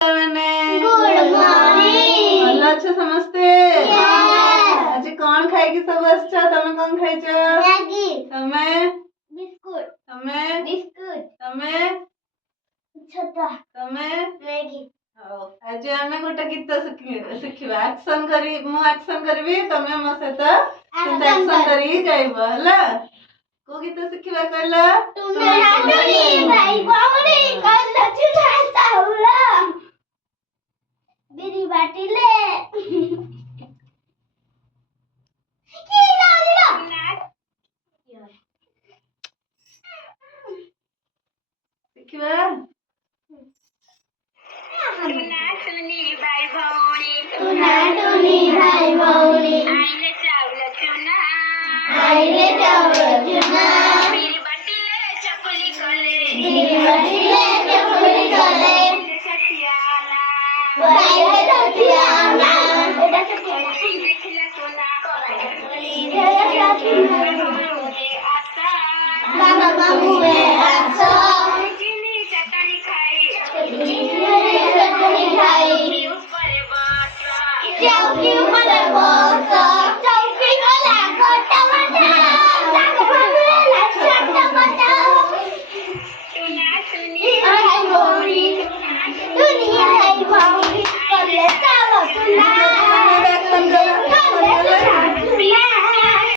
मैंने good morning ଭଲ ଅଛ ସମସ୍ତେ ଆଜି କଣ ଖାଇକି ସବୁ ଆସିଛ ତମେ କଣ ଖାଇଛ मैगी ତମେ बिस्कुट ତମେ बिस्कुट ତମେ छोटा ତମେ मैगी ହଉ ଆଜି ଆମେ ଗୋଟେ ଗୀତ ଶିଖିବା ଆକ୍ସନ କରି ମୁଁ ଆକ୍ସନ କରିବି ତମେ ମୋ ସହିତ ସେମିତି ଆକ୍ସନ କରିକି ଗାଇବ ହେଲା କୋଉ ଗୀତ ଶିଖିବା କହିଲ तुमने भाई बाबरे कल लच्ची खाता हुआ मेरी बाटिले ଶିଖିବା टुनी भाई भौणी आइले चावल चुना मेरी बाटिले चपली कले सतियाना एटा सतियाना देखिला सोना आशा बाबा बाबूए आशा चीनी चटनी खाई ऊपर बसा